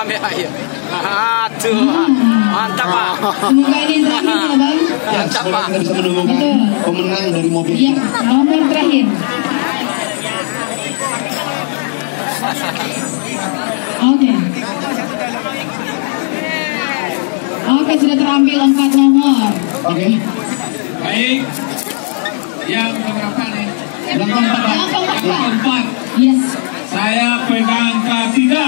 ambil air. Aduh, mantap Pak. Semoga ini terakhir ya Bang. Mantap Pak. Kita bisa menunggu pemenang dari mobil. Iya, nomor terakhir. Oke. Oke, sudah terambil 4 nomor. Oke. Baik. Yang keberapa nih? Yang keempat, Pak. Yang keempat. Keempat. Yes. Saya pegang ketiga.